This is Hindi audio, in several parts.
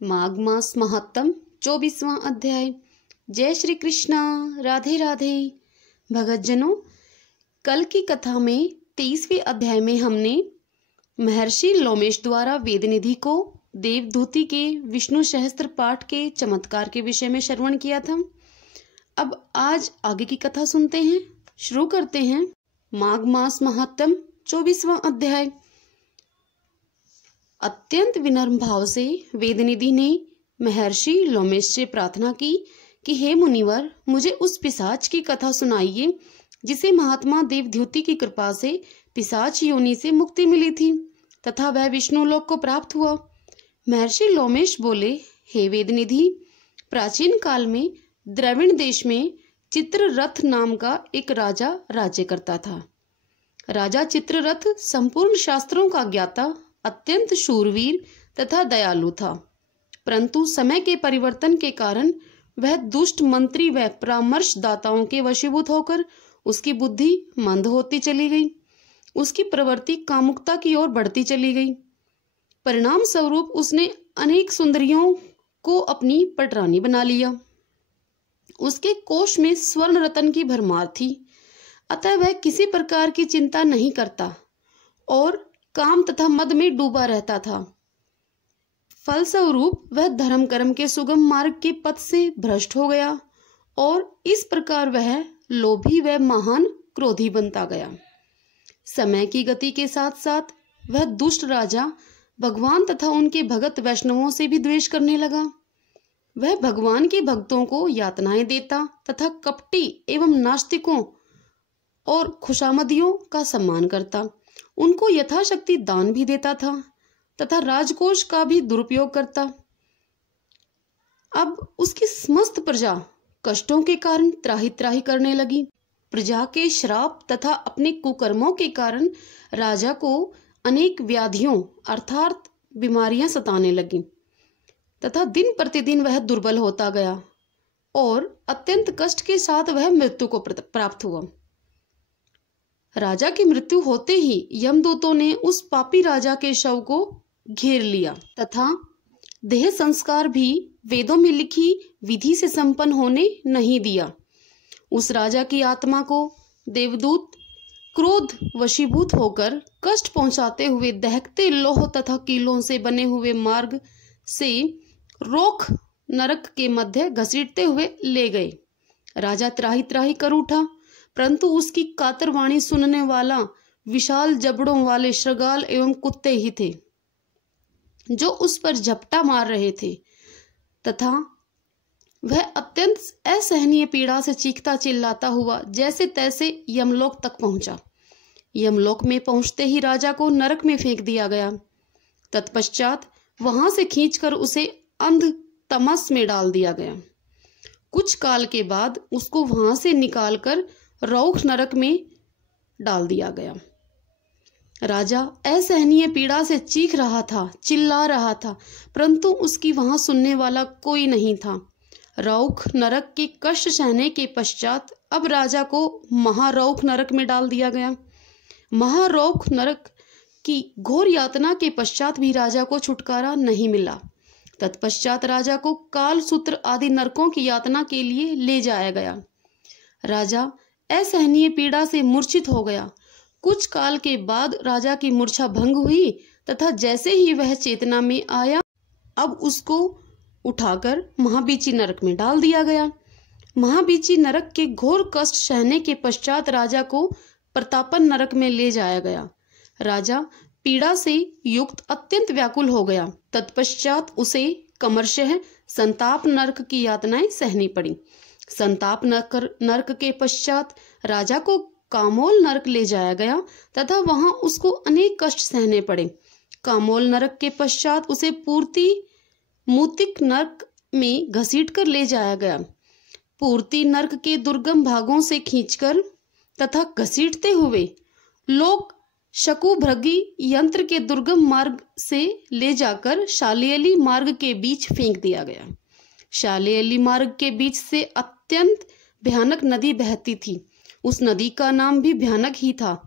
माघ मास महात्म 24वां अध्याय। जय श्री कृष्णा। राधे राधे। भगतजनों, कल की कथा में 23वें अध्याय में हमने महर्षि लोमेश द्वारा वेदनिधि को देवदूती के विष्णु सहस्त्र पाठ के चमत्कार के विषय में श्रवण किया था। अब आज आगे की कथा सुनते हैं। शुरू करते हैं। माघ मास महात्म 24वां अध्याय। अत्यंत विनम्र भाव से वेदनिधि ने महर्षि लोमेश से प्रार्थना की कि हे मुनिवर, मुझे उस पिशाच की कथा सुनाइए जिसे महात्मा देवद्युति की कृपा से पिशाच योनि से मुक्ति मिली थी तथा वह विष्णु लोक को प्राप्त हुआ। महर्षि लोमेश बोले, हे वेदनिधि, प्राचीन काल में द्रविड़ देश में चित्ररथ नाम का एक राजा राज्य करता था। राजा चित्ररथ संपूर्ण शास्त्रों का ज्ञाता, अत्यंत शूरवीर तथा दयालु था, परंतु समय के परिवर्तन के कारण वह दुष्ट मंत्री व परामर्शदाताओं के वशीभूत होकर उसकी बुद्धि मंद होती चली गई। उसकी प्रवृत्ति कामुकता की ओर बढ़ती चली गई। परिणाम स्वरूप उसने अनेक सुंदरियों को अपनी पटरानी बना लिया। उसके कोष में स्वर्ण रत्न की भरमार थी, अतः वह किसी प्रकार की चिंता नहीं करता और काम तथा मद में डूबा रहता था। फलस्वरूप वह धर्म कर्म के सुगम मार्ग के पथ से भ्रष्ट हो गया और इस प्रकार वह लोभी व महान क्रोधी बनता गया। समय की गति के साथ साथ वह दुष्ट राजा भगवान तथा उनके भगत वैष्णवों से भी द्वेष करने लगा। वह भगवान के भक्तों को यातनाएं देता तथा कपटी एवं नास्तिकों और खुशामदियों का सम्मान करता। उनको यथाशक्ति दान भी देता था तथा राजकोष का भी दुरुपयोग करता। अब उसकी समस्त प्रजा कष्टों के कारण त्राहि त्राहि करने लगी। प्रजा के श्राप तथा अपने कुकर्मों के कारण राजा को अनेक व्याधियों अर्थात बीमारियां सताने लगी तथा दिन प्रतिदिन वह दुर्बल होता गया और अत्यंत कष्ट के साथ वह मृत्यु को प्राप्त हुआ। राजा की मृत्यु होते ही यमदूतों ने उस पापी राजा के शव को घेर लिया तथा देह संस्कार भी वेदों में लिखी विधि से संपन्न होने नहीं दिया। उस राजा की आत्मा को देवदूत क्रोध वशीभूत होकर कष्ट पहुंचाते हुए दहकते लोह तथा कीलों से बने हुए मार्ग से रोख नरक के मध्य घसीटते हुए ले गए। राजा त्राहि त्राहि कर उठा, परंतु उसकी कातर वाणी सुनने वाला विशाल जबड़ों वाले श्रगाल एवं कुत्ते ही थे जो उस पर झपटा मार रहे थे तथा वह अत्यंत असहनीय पीड़ा से चीखता चिल्लाता हुआ जैसे तैसे यमलोक तक पहुंचा। यमलोक में पहुंचते ही राजा को नरक में फेंक दिया गया। तत्पश्चात वहां से खींचकर उसे अंध तमस में डाल दिया गया। कुछ काल के बाद उसको वहां से निकालकर रौख नरक में डाल दिया गया। राजा असहनीय पीड़ा से चीख रहा था, चिल्ला रहा था, परंतु उसकी वहां सुनने वाला कोई नहीं था। रौख नरक के कष्ट सहने के पश्चात अब राजा को महारौख नरक में डाल दिया गया। महारौख नरक की घोर यातना के पश्चात भी राजा को छुटकारा नहीं मिला। तत्पश्चात राजा को काल सूत्र आदि नरकों की यातना के लिए ले जाया गया। राजा असहनीय पीड़ा से मूर्छित हो गया। कुछ काल के बाद राजा की मूर्छा भंग हुई तथा जैसे ही वह चेतना में आया, अब उसको उठाकर महाबीची नरक में डाल दिया गया। महाबीची नरक के घोर कष्ट सहने के पश्चात राजा को प्रतापन नरक में ले जाया गया। राजा पीड़ा से युक्त अत्यंत व्याकुल हो गया। तत्पश्चात उसे कमर्शः संताप नरक की यातनाएं सहनी पड़ी। संताप नरक के पश्चात राजा को कामोल नरक ले जाया गया तथा वहां उसको अनेक कष्ट सहने पड़े। कामोल नरक के पश्चात उसे पूर्ति मूतिक नरक में घसीटकर ले जाया गया। पूर्ति नरक के दुर्गम भागों से खींचकर तथा घसीटते हुए लोक शकुभ्रगी यंत्र के दुर्गम मार्ग से ले जाकर शालियली मार्ग के बीच फेंक दिया गया। शालियली मार्ग के बीच से अत्यंत भयानक नदी बहती थी। उस नदी का नाम भी भयानक ही था।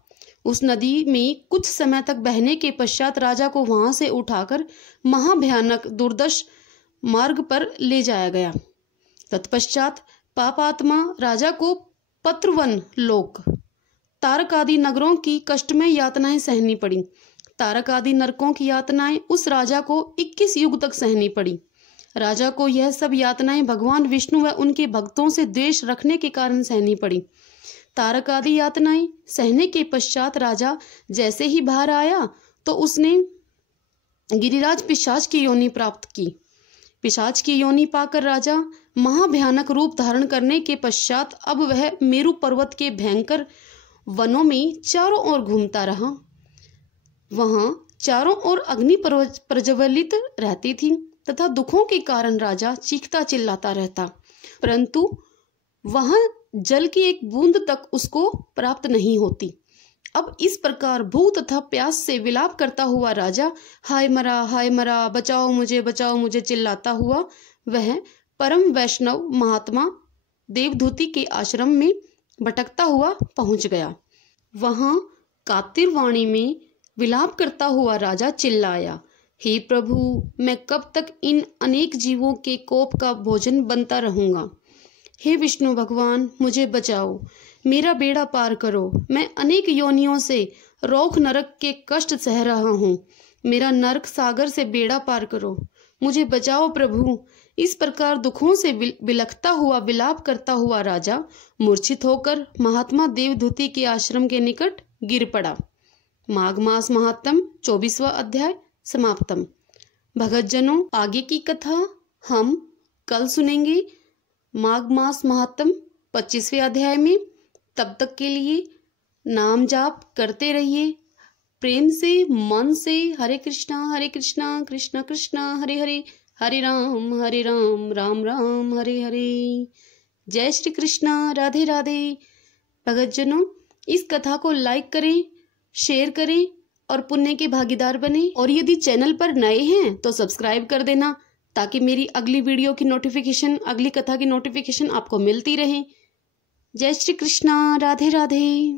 उस नदी में कुछ समय तक बहने के पश्चात राजा को वहां से उठाकर महाभयानक दुर्दश मार्ग पर ले जाया गया। तत्पश्चात पापात्मा राजा को पत्रवन लोक तारक आदि नगरों की कष्टमय यातनाएं सहनी पड़ी। तारक आदि नरकों की यातनाएं उस राजा को 21 युग तक सहनी पड़ी। राजा को यह सब यातनाएं भगवान विष्णु व उनके भक्तों से द्वेष रखने के कारण सहनी पड़ी। तारक आदि यातनाएं सहने के पश्चात राजा जैसे ही बाहर आया तो उसने गिरिराज पिशाच की योनि प्राप्त की। पिशाच की योनि पाकर राजा महाभयानक रूप धारण करने के पश्चात अब वह मेरु पर्वत के भयंकर वनों में चारों ओर घूमता रहा। वहां चारों ओर अग्नि प्रज्वलित रहती थी तथा दुखों के कारण राजा चीखता चिल्लाता रहता, परंतु वहां जल की एक बूंद तक उसको प्राप्त नहीं होती। अब इस प्रकार भूख तथा प्यास से विलाप करता हुआ राजा हाय मरा बचाओ मुझे चिल्लाता हुआ वह परम वैष्णव महात्मा देवधूति के आश्रम में भटकता हुआ पहुंच गया। वहां कातिरवाणी में विलाप करता हुआ राजा चिल्लाया, हे प्रभु, मैं कब तक इन अनेक जीवों के कोप का भोजन बनता रहूंगा। हे विष्णु भगवान, मुझे बचाओ, मेरा बेड़ा पार करो। मैं अनेक योनियों से रौख नरक के कष्ट सह रहा हूँ। मेरा नरक सागर से बेड़ा पार करो, मुझे बचाओ प्रभु। इस प्रकार दुखों से बिलखता हुआ विलाप करता हुआ राजा मूर्छित होकर महात्मा देवधूति के आश्रम के निकट गिर पड़ा। माघ मास महात्म 24वां अध्याय समाप्तम। भगतजनों, आगे की कथा हम कल सुनेंगे माघ मास महात्म 25वें अध्याय में। तब तक के लिए नाम जाप करते रहिए प्रेम से, मन से। हरे कृष्णा कृष्ण कृष्ण हरे हरे, हरे राम राम राम हरे हरे। जय श्री कृष्णा, राधे राधे। भगतजनों, इस कथा को लाइक करें, शेयर करें और पुण्य के भागीदार बने। और यदि चैनल पर नए हैं तो सब्सक्राइब कर देना ताकि मेरी अगली वीडियो की नोटिफिकेशन, अगली कथा की नोटिफिकेशन आपको मिलती रहे। जय श्री कृष्णा, राधे राधे।